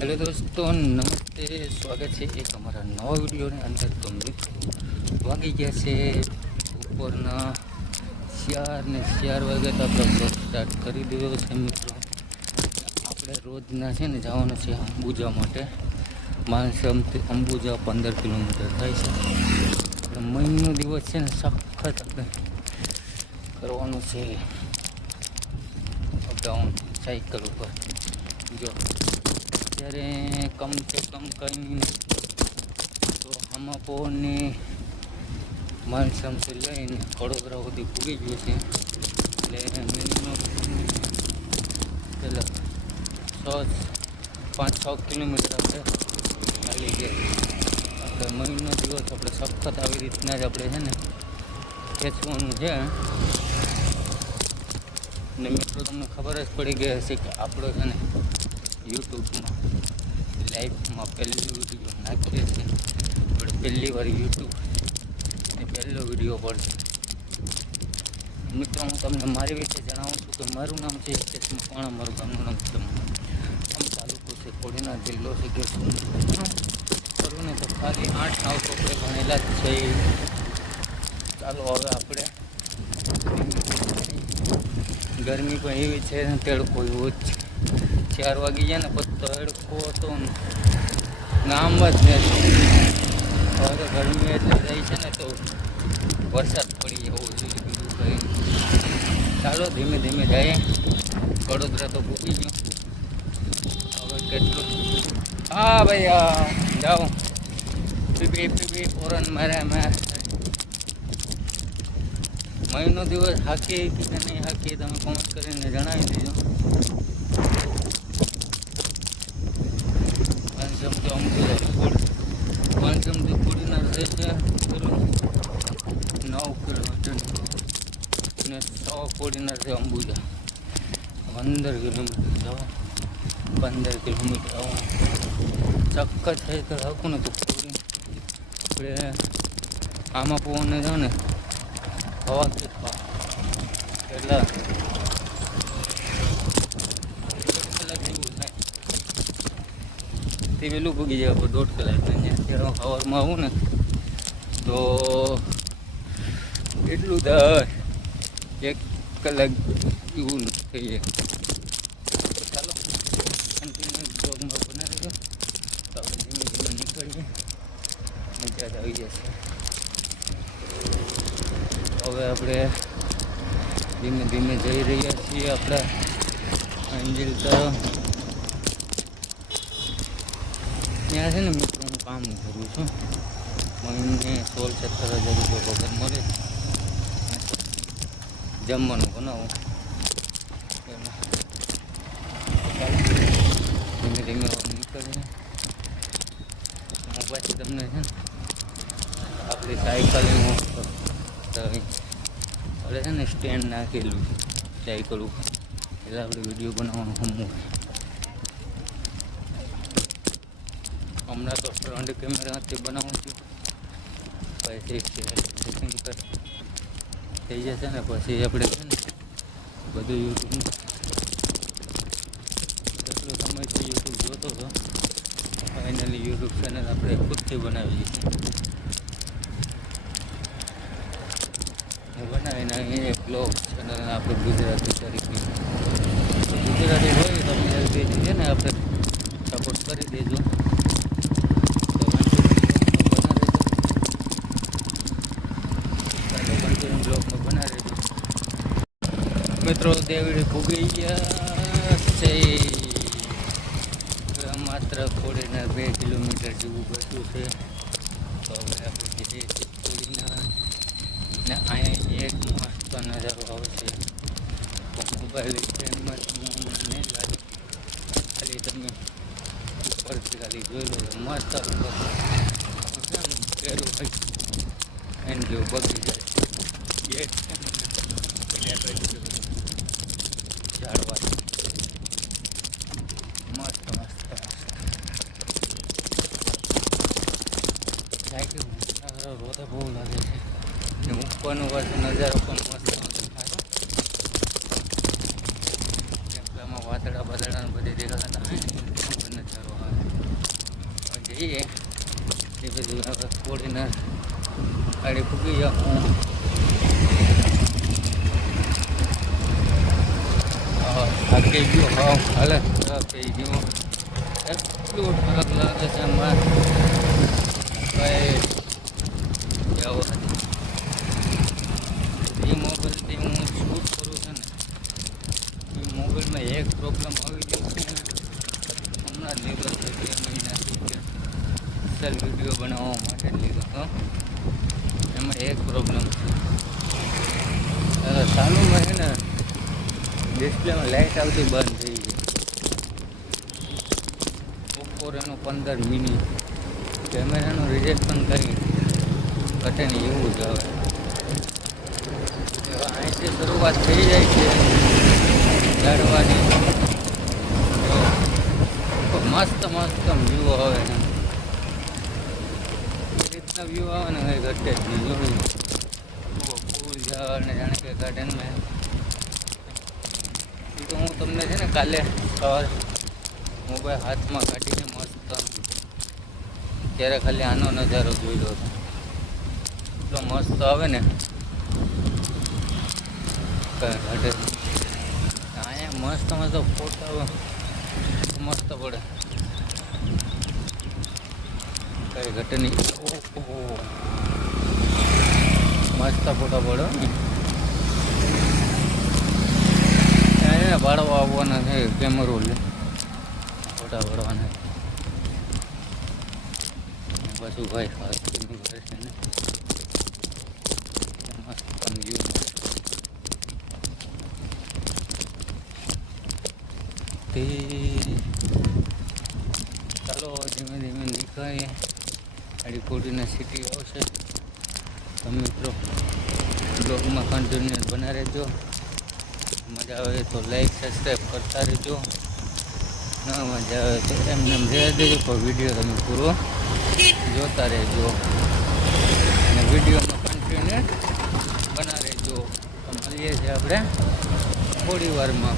Hello दोस्तों, नमस्ते। स्वागत है एक हमारा नवा विडियोની અંદર। તો વાગી ગયા છે બપોરના 4 વાગે તો આપણે બ્લોગ સ્ટાર્ટ કરી દીધો છે મિત્રો। આપણે રોજના છે ને જવાનું છે અંબુજા માટે। માનસમથી અંબુજા 15 કિલોમીટર થાય છે। આપણે મહિનો દિવસ છે ને સખત આપણે કરવાનું છે અપડાઉન સાયકલ ઉપર। જો અત્યારે કમસે કમ કંઈ તો હમાપોની માનસમથી લઈને વડોદરા સુધી પૂરી ગયું છે। એટલે મિનિમમ પહેલાં 5-6 કિલોમીટર આપણે ચાલી ગયા। આપણે મહિનો દિવસ આપણે સખત આવી રીતના જ આપણે છે ને ખેંચવાનું છે। ને મિત્રો તમને ખબર જ પડી ગઈ હશે કે આપણો છે ને યુટ્યુબમાં લાઈવમાં પહેલી વિડીયો નાખીએ છીએ। આપણે પહેલી વાર યુટ્યુબ એ પહેલો વિડીયો પડશે મિત્રો। હું તમને મારી વિશે જણાવું છું કે મારું નામ છે હિતેશ મકવાણા, મારું ગામનું નામ છે તાલુકો છે કોડીનાર, જિલ્લો છે કે કરું ને તો ખાલી 8-9 તો આપણે ભણેલા જ છે। ચાલો હવે આપણે ગરમી પણ એવી છે ને તડકો એવો જ છે। 4 વાગી ગયા ને પછી તડકો હતો નામ જ નથી। હવે તો ગરમી એટલે જાય છે ને તો વરસાદ પડી જવો જોઈએ, બીજું કંઈ। ચાલો ધીમે ધીમે જાય। વડોદરા તો પૂછી ગયું, હવે કેટલું હા ભાઈ જાઓ પીપી ફોરન મારે મહિનો દિવસ હાકીએ કે નહીં હાકીએ તમે કોમેન્ટ કરીને જણાવી દેજો। પંચમથી કોડીનાર છે 9 કિલોમીટર ને 100 કોડીનાર છે અંબુજા 15 કિલોમીટર જાઓ, 15 કિલોમીટર આવો ચક્કર થઈ તો હાકું ને તો પૂરી આપણે આમાં પવનને જાઓ ને હવા કેટલા કલાક જેવું થાય તે વહેલું પૂગી જાય આપણે 1.5 કલાક। ત્યાં સવારમાં આવું ને તો એટલું થાય 1 કલાક એવું થઈ જાય। ચાલો કન્ટિન્યુ બ્લોગમાં બનાવી દો તો આપણે ધીમે ધીમે નીકળીએ, મજા જ આવી જશે। હવે આપણે ધીમે ધીમે જઈ રહ્યા છીએ આપણા અંજિલ તરફ। ત્યાં છે ને મિત્રો હું કામ કરું છું, મહિને 16-17 હજાર રૂપિયા પગાર મળે, જમવાનું બનાવું એમાં। ધીમે ધીમે નીકળીએ। હું પાછી તમને છે ને આપણી સાયકલનું એટલે છે ને સ્ટેન્ડ નાખેલું સાયકલ ઉપર, એટલે આપણે વિડીયો બનાવવાનું હમું। હમણાં તો ફ્રન્ટ કેમેરાથી બનાવું છું, પછી સેટિંગ થઈ જશે ને પછી આપણે છે ને બધું યુટ્યુબ કેટલો સમયથી યુટ્યુબ જોતો હતો, ફાઇનલી યુટ્યુબ ચેનલ આપણે ખુદથી બનાવીએ છીએ। બનાવીને અહીંયા એક બ્લોગ ચેનલ આપણે ગુજરાતી તરીકે ગુજરાતી હોય તમને પેજ છે ને આપણે સપોર્ટ કરી દેજો। બ્લોગમાં બના રહેજો મિત્રો। દેવડી ભૂગી ગયા છે, માત્ર કોડીનાર 2 કિલોમીટર જેવું બચ્યું છે। તો હવે આપણે જઈએ કોડીનાર ને અહીંયા એક મસ્ત નજારો આવશે। મોબાઈલ સ્ટેન્ડમાં નહીં લાગે, ખાલી તમે ઉપરથી ખાલી જોઈ લો મસ્ત પેલું એમ જેવું બગી જાય ગેટ ઝાડવા મસ્ત સાયકલ રોતે બહુ લાગે છે ને ઉપરનો પાછો નજારો પણ મસ્ત થાય। વાદળા બધી દેખાતા હોય ને નજારો આવે। જઈએ એ બધું હવે પોળીને ગાડી ફૂકી જાઉં. થાકી ગયો હાવ હાલે ખરાબ થઈ ગયું. એટલું થાક લાગે છે એમાં ભાઈ જવા એ મોબાઈલથી હું શૂટ કરું છું ને એ મોબાઈલમાં એક પ્રોબ્લેમ આવી ગયો છે ને હમણાં જ લીધો છે 2 મહિનાથી કે ચાલ વિડીયો બનાવવા માટે લીધો હતો. એમાં એક પ્રોબ્લેમ છે ચાલુમાં છે ને ડિસ્પ્લેમાં લાઇટ આવતી બંધ થઈ ગઈ. ઉપર એનું 15 મિનિટ કેમેરાનું રિજેક્ટ પણ કરી ઘટે નહીં એવું જ આવે. અહીંથી શરૂઆત થઈ જાય છે ચડવાની. મસ્ત મસ્ત વ્યૂ આવે ને રીતના વ્યૂ આવે ને કંઈ ઘટે જ નહીં. જોયું ફૂલ જવા ને જાણે કે ગાર્ડનમાં તો હું તમને છે ને કાલે સવારે મોબાઈલ હાથમાં કાઢીને મસ્ત ત્યારે ખાલી આનો નજારો જોઈ લો. એટલો મસ્ત આવે ને કાઢે અહીંયા મસ્ત મસ્ત ફોટા મસ્ત પડે કઈ ઘટે નહીં. મસ્ત ફોટા પડે ને ભાડવા આવવાના છે કેમેરો લે ફોટા પાડવાના. પાછું ભાઈ ખાસ કરે છે ને મસ્ત વ્યૂ. ચાલો ધીમે ધીમે નીકળીએ. ગાડી ખોટીને સિટી આવશે. તમે મિત્રો બ્લોગમાં કન્ટિન્યુ બના રહેજો. મજા આવે તો લાઈક સબસ્ક્રાઈબ કરતા રહેજો. ના મજા આવે તો એમને રહેવા દેજો પણ વિડીયો તમે પૂરો જોતા રહેજો અને વિડીયોમાં કન્ટિન્યુ બના રહેજો. તો મળીએ છીએ આપણે થોડી વારમાં.